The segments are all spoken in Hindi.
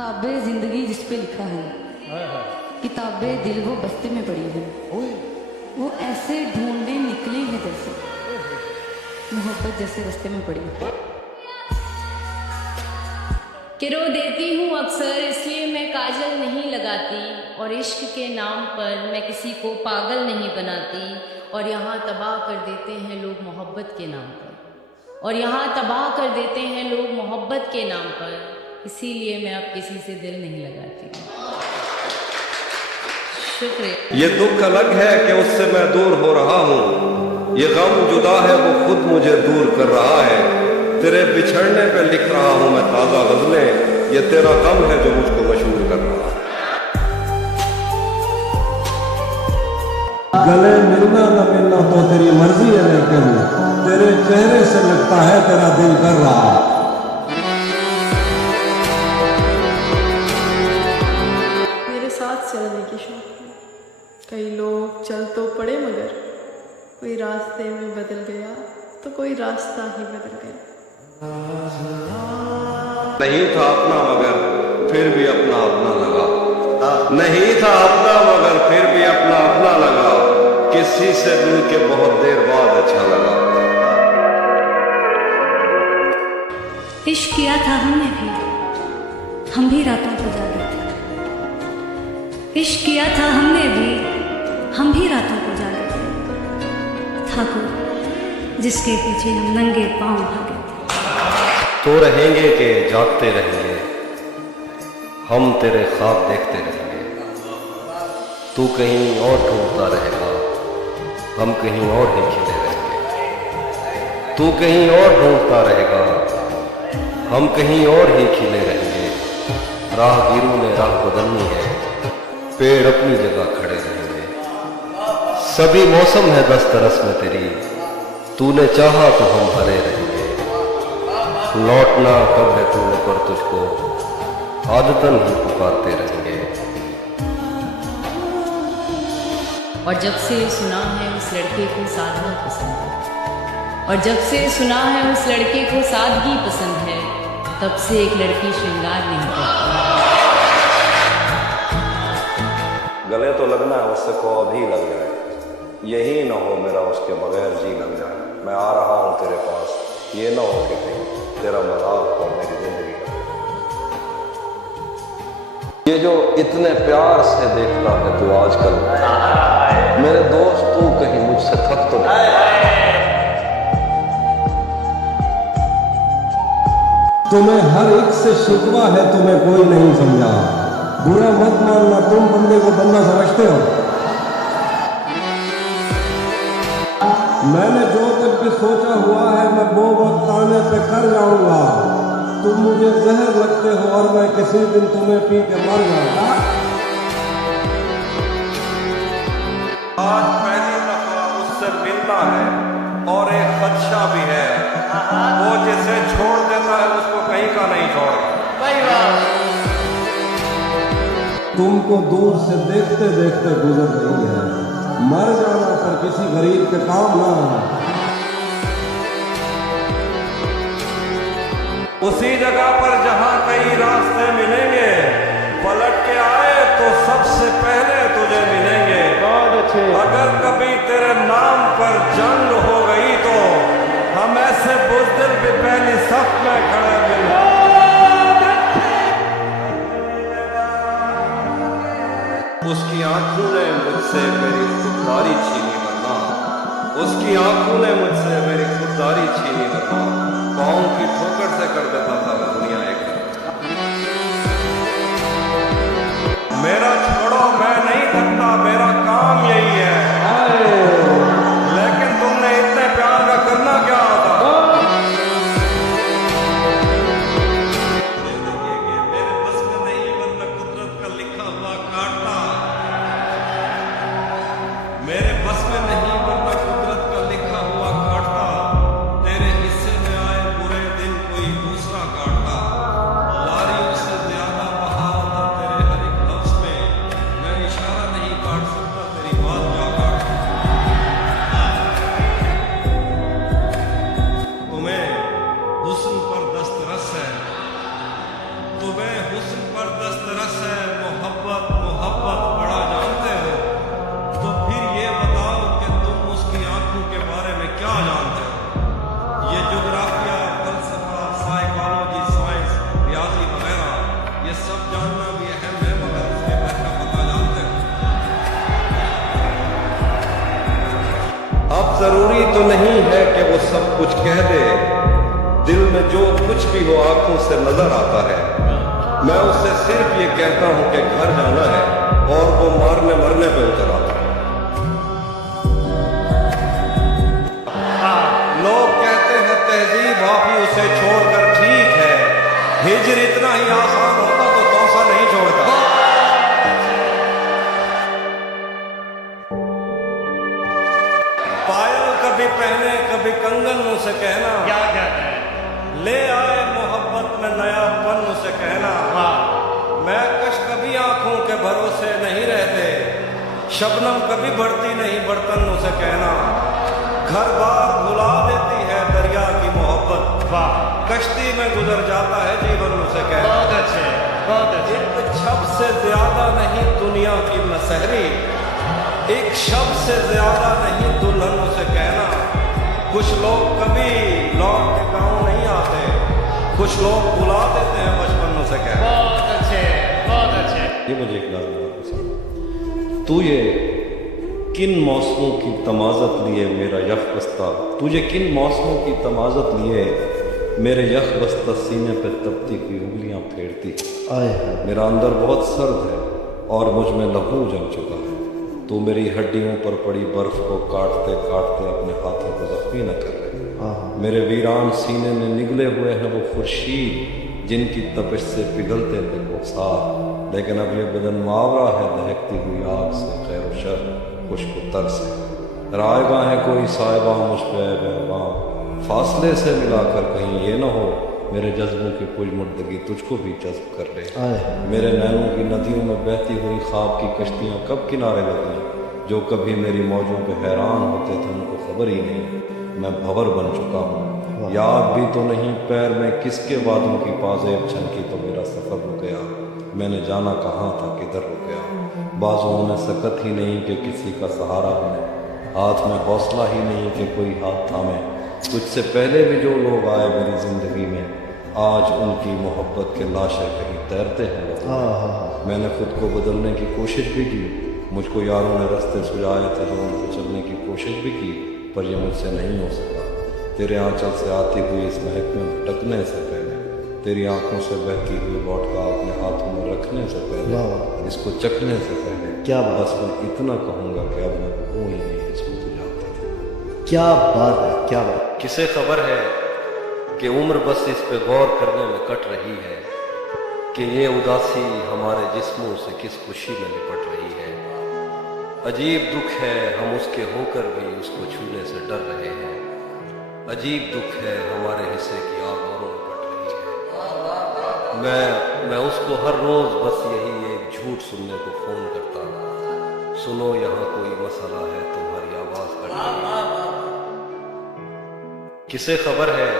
किताबें जिंदगी जिस पे लिखा है, किताबें दिल वो बस्ते में पड़ी है, वो ऐसे ढूंढे निकली है जैसे मोहब्बत जैसे रास्ते में पड़ी है। कि रो देती हूँ अक्सर इसलिए मैं काजल नहीं लगाती, और इश्क के नाम पर मैं किसी को पागल नहीं बनाती, और यहाँ तबाह कर देते हैं लोग मोहब्बत के नाम पर, और यहाँ तबाह कर देते हैं लोग मोहब्बत के नाम पर, इसीलिए मैं अब किसी से दिल नहीं लगाती। शुक्रिया। ये दुख अलग है कि उससे मैं दूर हो रहा हूँ, ये गम जुदा है वो खुद मुझे दूर कर रहा है। तेरे बिछड़ने पे लिख रहा हूँ मैं ताज़ा गज़लें, ये तेरा गम है जो मुझको मशहूर कर रहा है। गले मिलना न मिलना तो तेरी मर्जी है, लेकिन तेरे चेहरे से लगता है तेरा दिल कर रहा। मेरे साथ चलने की शौक है, कई लोग चल तो पड़े मगर कोई रास्ते में बदल गया तो कोई रास्ता ही बदल गया। नहीं था अपना मगर फिर भी अपना अपना लगा, नहीं था अपना मगर फिर भी अपना अपना लगा, किसी से मिल के बहुत देर बाद अच्छा लगा। इश्क किया था हमने भी, हम भी रातों को जागे थे। इश्क किया था हमने भी, हम भी रातों को जागे थे। था कोई जिसके पीछे हम नंगे पांव भागे थे। तो रहेंगे कि जागते रहेंगे, हम तेरे ख्वाब देखते रहेंगे। तू कहीं और ढूंढता रहेगा, हम कहीं और ही खिले रहेंगे। तू कहीं और ढूंढता रहेगा, हम कहीं और ही खिले रहेंगे। राहगीरों ने राह बदलनी है, पेड़ अपनी जगह खड़े रहेंगे। सभी मौसम है दस्तरस में तेरी, तूने चाहा तो हम हरे रहेंगे। लौटना कब है तूने पर तुझको, आदतन ही पुकारते रहेंगे। और जब से सुना है उस लड़के को सादगी पसंद है, और जब से सुना है उस लड़के को सादगी पसंद है, तब से एक लड़की श्रृंगार नहीं करती। गले तो लगना है उससे को अभी लग जाए, यही ना हो मेरा उसके बगैर जी लग जाए। मैं आ रहा हूँ तेरे पास, ये ना हो कि कहीं तेरा मजाक और मेरी जिंदगी का। ये जो इतने प्यार से देखता है तू आजकल, मेरे दोस्त तू कहीं मुझसे थक तो नहीं। तुम्हें हर एक से शिकवा है, तुम्हें कोई नहीं समझा। बुरा मत मानना, तुम बंदे को बंदा समझते हो। मैंने जो तक भी सोचा हुआ है मैं वो वक्त आने पे कर जाऊंगा। तुम मुझे जहर लगते हो और मैं किसी दिन तुम्हें पी के मर जाऊंगा। आज पहली दफा उससे मिलना है और एक खदशा भी है, वो जिसे छोड़ देता है उसको कहीं का नहीं छोड़ता। तुमको दूर से देखते देखते गुजर रही है, मर जाना पर किसी गरीब के काम ना आना। उसी जगह पर जहां कई रास्ते मिलेंगे, पलट के आए तो सबसे पहले तुझे मिलेंगे। अगर कभी तेरे नाम पर जंग हो गई तो हम ऐसे बुज़दिल भी पहली सफ में खड़े मिलेंगे। उसकी आंखों ने मुझसे मेरी खुददारी छीनी वरना, उसकी आंखों ने मुझसे मेरी खुददारी छीनी वरना, पाँव की ठोकर से कर देता था मैं दुनिया एक। मेरा छोड़ो मैं नहीं थकता, मेरा काम यही है। लेकिन तुमने इतने प्यार का करना क्या होता? मेरे बस में नहीं वरना कुदरत का लिखा हुआ काटता। मेरे बस में नहीं वरना कुदरत का लिखा हुआ काटता। तेरे हिस्से में आए बुरे दिन कोई दूसरा काटता। जरूरी तो नहीं है कि वो सब कुछ कह दे, दिल में जो कुछ भी हो आंखों से नजर आता है। मैं उससे सिर्फ ये कहता हूं कि घर जाना है और वो मारने मरने पे उतर आता है। लोग कहते हैं तहजीब हाफी उसे छोड़कर ठीक है, हिजर इतना ही आसान होता तो तौसा नहीं छोड़ता। पायल कभी पहने कभी कंगन मुझसे कहना, क्या कहते हैं? ले आए मोहब्बत में नया पन उसे कहना। मैं कश कभी आंखों के भरोसे नहीं रहते, शबनम कभी बढ़ती नहीं बर्तन उसे कहना। घर बार भुला देती है दरिया की मोहब्बत, कश्ती में गुजर जाता है जीवन उसे कहना। बहुत अच्छे, बहुत अच्छे। एक शब्द से ज्यादा नहीं दुनिया की मसहरी, एक शब्द से ज्यादा नहीं दुल्हन उसे कहना। कुछ लोग कभी लौट के गाँव नहीं आते, कुछ लोग बुला देते हैं बचपन उसे कहना। बहुत अच्छे, बहुत अच्छे। ये मुझे एक लाल पसंद। तू ये किन मौसमों की तमाज़त लिए मेरा यख बस्ता, तुझे किन मौसमों की तमाज़त लिए मेरे यख बस्ता सीने पे तपती हुई उंगलियां फेरती। मेरा अंदर बहुत सर्द है और मुझ में लहू जम चुका है। तू मेरी हड्डियों पर पड़ी बर्फ को काटते काटते अपने हाथों को जख्मी न कर ले। मेरे वीरान सीने में निगले हुए हैं वो खुर्शीद जिनकी तपिश से पिघलते थे वो साथ, लेकिन अब ये बदन मावरा है दहकती हुई आग से, खैर व शर खुश्क तर से। रायबा है कोई साहिबा मुझ पे बेरबां, फासले से मिलाकर कहीं ये न हो मेरे जज्बों की कुछ मुर्दगी तुझको भी जज्ब कर ले। मेरे नैनों की नदियों में बहती हुई ख्वाब की कश्तियाँ कब किनारे लगी, जो कभी मेरी मौजों पे हैरान होते थे उनको खबर ही नहीं। मैं भंवर बन चुका हूँ, याद भी तो नहीं पैर में किसके वादों की पाजेब छनकी तो मेरा सफ़र रुक गया। मैंने जाना कहाँ था किधर रुक गया। बाजुओं में सकत ही नहीं कि किसी का सहारा बने, हाथ में हौसला ही नहीं कि कोई हाथ थामे। तुझसे पहले भी जो लोग आए मेरी ज़िंदगी में, आज उनकी मोहब्बत के लाशें कहीं तैरते हैं। मैंने खुद को बदलने की कोशिश भी की, मुझको यारों ने रास्ते सुझाए थे जो उन पर चलने की कोशिश भी की, पर यह मुझसे नहीं हो सका। तेरे आंचल से आती हुई इस महक में भटकने से पहले, तेरी आंखों से बहती हुई वोडका अपने हाथों में रखने से पहले, इसको चखने से पहले, क्या बस मैं इतना कहूँगा कि अब मैं वो ही नहीं जिसको तू जानता था। क्या बात है, क्या बात। किसे खबर है कि उम्र बस इस पे गौर करने में कट रही है कि ये उदासी हमारे जिस्मों से किस खुशी में लिपट रही है। अजीब दुख है हम उसके होकर भी उसको छूने से डर रहे हैं। अजीब दुख है हमारे हिस्से की आग औरों में बट रही है। मैं उसको हर रोज बस यही एक झूठ सुनने को फोन करता, सुनो यहाँ कोई मसला है तुम्हारी आवाज कट रही है। किसे खबर है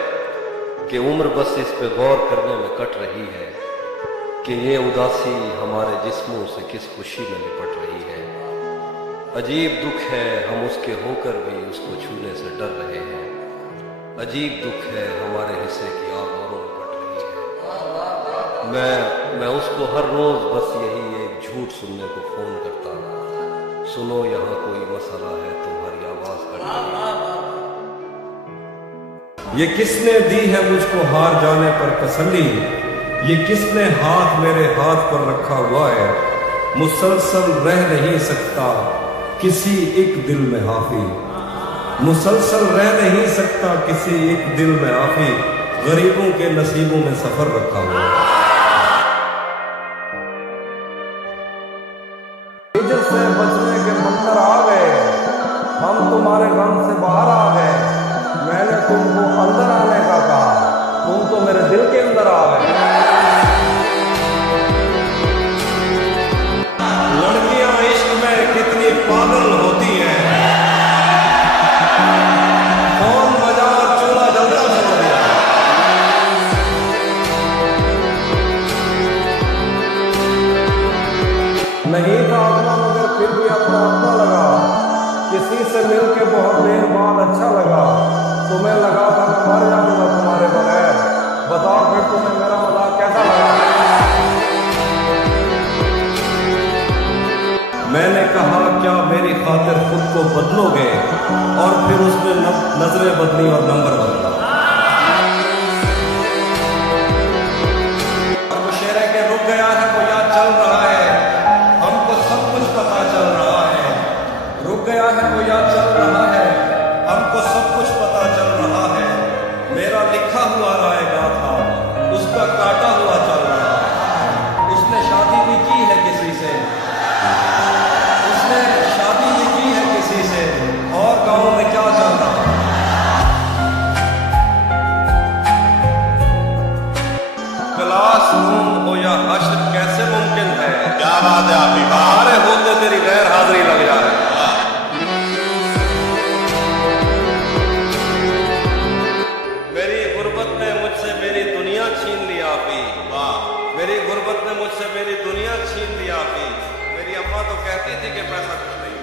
कि उम्र बस इस पे गौर करने में कट रही है कि ये उदासी हमारे जिस्मों से किस खुशी में लिपट रही है। अजीब दुख है हम उसके होकर भी उसको छूने से डर रहे हैं। अजीब दुख है हमारे हिस्से की आग औरों में बट रही है। मैं उसको हर रोज बस यही एक झूठ सुनने को फोन करता, सुनो यहाँ कोई मसला है तुम्हारी आवाज कट रही है। ये किसने दी है मुझको हार जाने पर तसल्ली, ये किसने हाथ मेरे हाथ पर रखा हुआ है। मुसलसल रह नहीं सकता किसी एक दिल में हाफी, मुसलसल रह नहीं सकता किसी एक दिल में हाफी, गरीबों के नसीबों में सफर रखा हुआ है। हिजर से बचने के मंतर आ गए, हम तुम्हारे गम से बाहर आ गए। मैंने तुमको अंदर आने का कहा, तुम तो मेरे दिल के अंदर आ गए। लड़कियां इश्क में कितनी पागल होती हैं, कौन मजा चूल्हा जलता छोड़ दिया। नहीं था अपना मगर फिर भी अपना अपना लगा, किसी से मिलके बहुत देर बाद अच्छा लगा। तुम्हें लगा था मैं मर जाऊंगा तुम्हारे बगैर, बताओ फिर तुम्हें मेरा मजाक कैसा लगा। मैंने कहा क्या मेरी खातिर खुद को बदलोगे, और फिर फिर उसने नजरें बदली और नंबर बदला। और वो शेर है कि रुक गया है वो याद चल रहा है, हमको सब कुछ पता चल रहा है। रुक गया है वो याद चल रहा है, हमको सब कुछ पता चल रहा है। मेरा लिखा हुआ रायगा था, उसका काटा हुआ चल रहा है। उसने शादी भी की है किसी से, उसने शादी भी की है किसी से, और गाँव में क्या चल रहा है। क्लासरूम हो या हश्र कैसे मुमकिन है, क्या बात है आपकी बात। हमारे होते तेरी गैर हाजिरी लग जाए। मेरी गुर्बत ने मुझसे मेरी दुनिया छीन ली आपी, मेरी गुर्बत ने मुझसे मेरी दुनिया छीन ली आपी। मेरी अम्मा तो कहती थी कि पैसा कुछ नहीं।